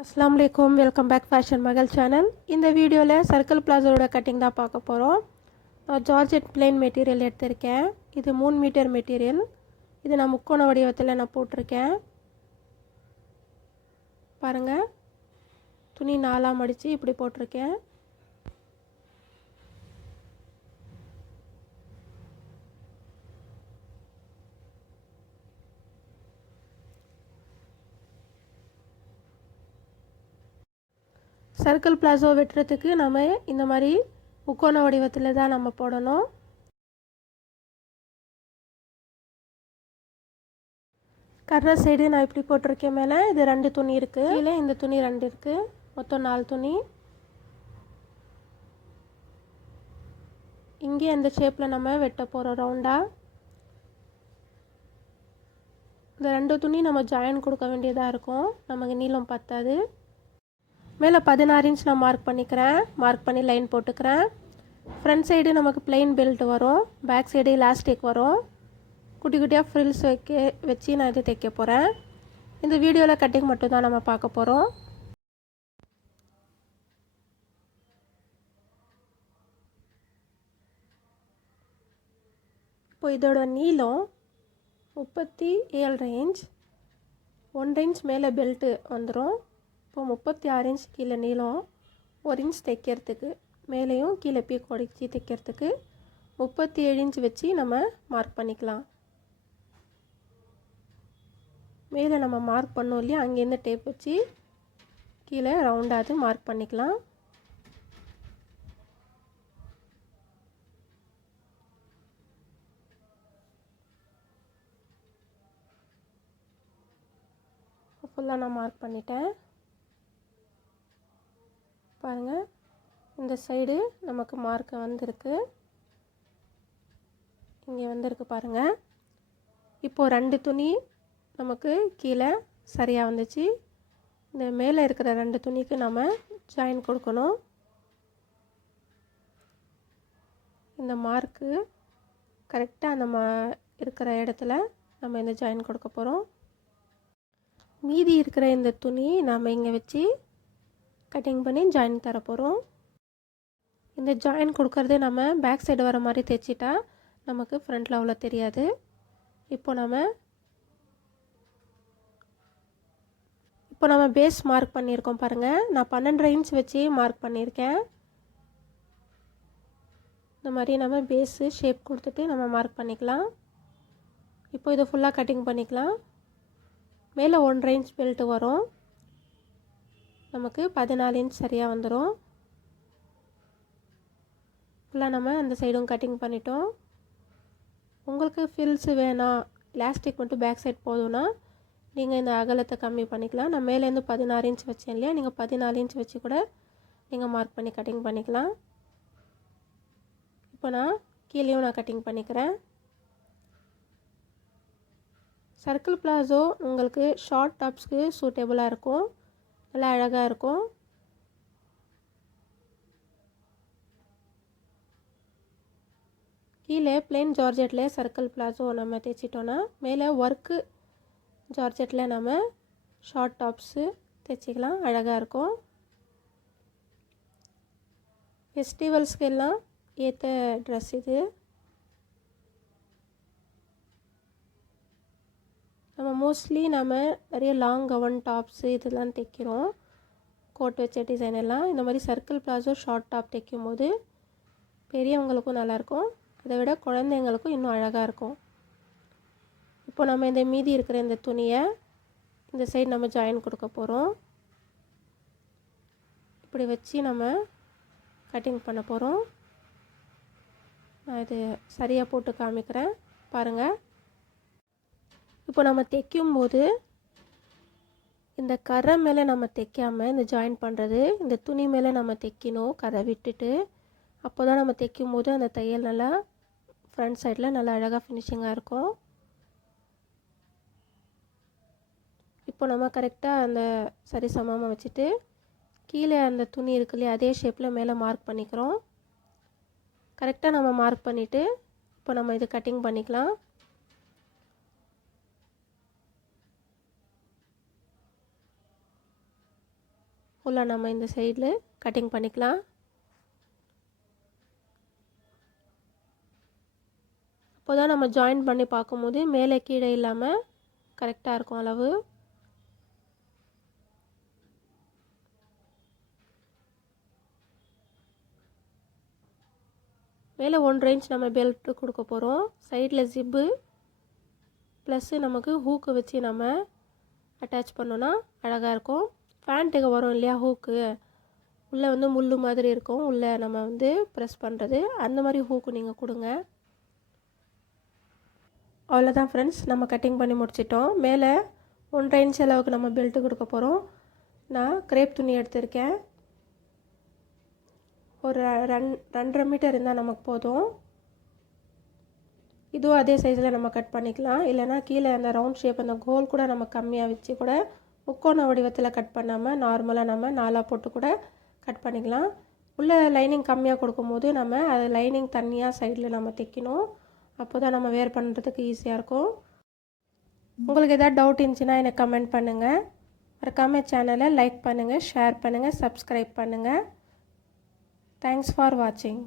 அஸ்லாம் வலைக்கம் welcome back fashion மகள் சேனல் இந்த வீடியோவில் சர்க்கிள் பிளாசோட கட்டிங் தான் பார்க்க போகிறோம் நான் ஜார்ஜெட் பிளெயின் மெட்டீரியல் எடுத்திருக்கேன். இது மூணு மீட்டர் மெட்டீரியல் இது நான் முக்கோண வடிவத்தில் நான் போட்டிருக்கேன். பாருங்கள் துணி நாலாம் அடித்து இப்படி போட்டிருக்கேன். சர்க்கிள் பிளாசோ வெட்டுறதுக்கு நம்ம இந்த மாதிரி முக்கோண வடிவத்தில் தான் நம்ம போடணும். கர்ற சைடு நான் இப்படி போட்டிருக்கேன் மேலே. இது ரெண்டு துணி இருக்குது இல்லை இந்த துணி ரெண்டு இருக்குது மொத்தம் நாலு துணி. இங்கே இந்த ஷேப்பில் நம்ம வெட்ட போகிறோம் ரவுண்டாக இந்த ரெண்டு துணி நம்ம ஜாயின் கொடுக்க வேண்டியதாக இருக்கும். நமக்கு நீளம் பத்தாது. மேலே பதினாறு இன்ச் நான் மார்க் பண்ணிக்கிறேன். மார்க் பண்ணி லைன் போட்டுக்கிறேன். ஃப்ரண்ட் சைடு நமக்கு பிளெயின் பெல்ட் வரும். பேக் சைடு எலாஸ்டிக் வரும். குட்டி குட்டியாக ஃப்ரில்ஸ் வைக்க வச்சு நான் இது தைக்க போகிறேன் இந்த வீடியோவில் கட்டிங் மட்டும்தான் நம்ம பார்க்க போகிறோம் இப்போ இதோட நீளம் முப்பத்தி ஏழு ரேஞ்ச் ஒன்றரை இன்ச் மேலே பெல்ட்டு வந்துடும் இப்போ முப்பத்தி ஆறு இன்ச் கீழே நீளம் ஒரு இன்ச் தைக்கிறதுக்கு மேலேயும் கீழே பீக் உடைச்சி தைக்கிறதுக்கு முப்பத்தி ஏழு இன்ச் வச்சு நம்ம மார்க் பண்ணிக்கலாம். மேலே நம்ம மார்க் பண்ணோம் இல்லையா அங்கேருந்து டேப் வச்சு கீழே ரவுண்டாவது மார்க் பண்ணிக்கலாம். ஃபுல்லாக நான் மார்க் பண்ணிட்டேன். பாருங்கள் இந்த சைடு நமக்கு மார்க்கு வந்திருக்கு. இங்கே வந்திருக்கு பாருங்கள் இப்போது ரெண்டு துணி நமக்கு கீழே சரியாக வந்துச்சு. இந்த மேலே இருக்கிற ரெண்டு துணிக்கு நம்ம ஜாயின் கொடுக்கணும். இந்த மார்க்கு கரெக்டாக நம்ம இருக்கிற இடத்துல நம்ம இந்த ஜாயின் கொடுக்க போகிறோம் மீதி இருக்கிற இந்த துணி நாம் இங்கே வச்சு கட்டிங் பண்ணி ஜாயின் தர போகிறோம் இந்த ஜாயின் கொடுக்கறது நம்ம பேக் சைடு வர மாதிரி தைச்சிட்டா நமக்கு ஃப்ரண்டில் அவ்வளோ தெரியாது. இப்போ நம்ம இப்போ நம்ம பேஸ் மார்க் பண்ணியிருக்கோம் பாருங்கள் நான் பன்னெண்டரை இன்ச் வச்சு மார்க் பண்ணியிருக்கேன். இந்த மாதிரி நம்ம பேஸு ஷேப் கொடுத்துட்டு நம்ம மார்க் பண்ணிக்கலாம். இப்போ இதை ஃபுல்லாக கட்டிங் பண்ணிக்கலாம். மேலே ஒன்றரை இன்ச் பெல்ட்டு வரும். நமக்கு பதினாலு இன்ச் சரியாக வந்துடும் ஃபுல்லாக நம்ம அந்த சைடும் கட்டிங் பண்ணிட்டோம். உங்களுக்கு ஃபில்ஸு வேணாம் எலாஸ்டிக் மட்டும் பேக் சைட் போதும்னா நீங்கள் இந்த அகலத்தை கம்மி பண்ணிக்கலாம். நான் மேலேருந்து பதினாறு இன்ச் வச்சேன் இல்லையா? நீங்கள் பதினாலு இன்ச் வச்சு கூட நீங்கள் மார்க் பண்ணி கட்டிங் பண்ணிக்கலாம். இப்போ நான் கீழேயும் நான் கட்டிங் பண்ணிக்கிறேன். சர்க்கிள் பிளாசோ உங்களுக்கு ஷார்ட் டாப்ஸ்க்கு சூட்டபுளாக இருக்கும். நல்லா அழகாக இருக்கும். கீழே பிளெயின் ஜார்ஜெட்டில் சர்க்கிள் பிளாசோ நம்ம தைச்சிட்டோன்னா மேலே ஒர்க்கு ஜார்ஜெட்டில் நம்ம ஷார்ட் டாப்ஸு தைச்சிக்கலாம் அழகாக இருக்கும். ஃபெஸ்டிவல்ஸ்க்கு எல்லாம் ஏற்ற ட்ரெஸ் இது. நம்ம மோஸ்ட்லி நம்ம நிறைய லாங் கவன் டாப்ஸு இதெல்லாம் தைக்கிறோம். கோட் வச்ச டிசைன் எல்லாம். இந்த மாதிரி சர்க்கிள் ப்ளாசோ ஷார்ட் டாப் தைக்கும் போது பெரியவங்களுக்கும் நல்லாயிருக்கும். அதை விட குழந்தைங்களுக்கும் இன்னும் அழகாக இருக்கும். இப்போ நம்ம இந்த மீதி இருக்கிற இந்த துணியை இந்த சைடு நம்ம ஜாயின் கொடுக்க போகிறோம் இப்படி வச்சு நம்ம கட்டிங் பண்ண போகிறோம் நான் இது சரியாக போட்டு காமிக்கிறேன். பாருங்கள் இப்போ நம்ம தைக்கும் போது இந்த கரை மேலே நம்ம தைக்காமல் இந்த ஜாயின் பண்ணுறது இந்த துணி மேலே நம்ம தைக்கணும் கரை விட்டுட்டு அப்போ தான் நம்ம தைக்கும் போது அந்த தையல் நல்லா ஃப்ரண்ட் சைடில் நல்லா அழகாக ஃபினிஷிங்காக இருக்கும். இப்போ நம்ம கரெக்டாக அந்த சரி சமமாக வச்சுட்டு கீழே அந்த துணி இருக்கு இல்லையா அதே ஷேப்பில் மேலே மார்க் பண்ணிக்கிறோம். கரெக்டாக நம்ம மார்க் பண்ணிவிட்டு இப்போ நம்ம இது கட்டிங் பண்ணிக்கலாம். ஃபுல்லாக நம்ம இந்த சைடில் கட்டிங் பண்ணிக்கலாம். அப்போ தான் நம்ம ஜாயின் பண்ணி பார்க்கும்போது மேலே கீழே இல்லாமல் கரெக்டாக இருக்கும் அளவு. மேலே ஒன் இன்ச் நம்ம பெல்ட்டு கொடுக்க போகிறோம் சைடில் ஜிப்பு ப்ளஸ்ஸு நமக்கு ஹூக்கு வச்சு நம்ம அட்டாச் பண்ணோன்னா அழகாக இருக்கும். பேண்ட்டுக்கு வரும் இல்லையா ஹூக்கு? உள்ளே வந்து முள் மாதிரி இருக்கும். உள்ளே நம்ம வந்து ப்ரெஸ் பண்ணுறது அந்த மாதிரி ஹூக்கு நீங்கள் கொடுங்க. அவ்வளோதான் ஃப்ரெண்ட்ஸ் நம்ம கட்டிங் பண்ணி முடிச்சிட்டோம். மேலே ஒன்றரை இன்ச் அளவுக்கு நம்ம பெல்ட்டு கொடுக்க போகிறோம் நான் கிரேப் துணி எடுத்திருக்கேன். ஒரு ரெண் ரெண்டரை மீட்டர் இருந்தால் நமக்கு போதும். இதுவும் அதே சைஸில் நம்ம கட் பண்ணிக்கலாம். இல்லைனா கீழே அந்த ரவுண்ட் ஷேப் அந்த கோல் கூட நம்ம கம்மியாக வச்சு கூட முக்கோண வடிவத்தில் கட் பண்ணாமல் நார்மலாக நம்ம நாலாக போட்டு கூட கட் பண்ணிக்கலாம். உள்ளே லைனிங் கம்மியாக கொடுக்கும்போது நம்ம அது லைனிங் தண்ணியாக சைடில் நம்ம தைக்கணும் அப்போ தான் நம்ம வேர் பண்ணுறதுக்கு ஈஸியாக இருக்கும். உங்களுக்கு எதாவது டவுட் இருந்துச்சுன்னா எனக்கு கமெண்ட் பண்ணுங்கள் மறக்காமல் சேனலை லைக் பண்ணுங்கள் ஷேர் பண்ணுங்கள் சப்ஸ்கிரைப் பண்ணுங்கள் தேங்க்ஸ் ஃபார் வாட்சிங்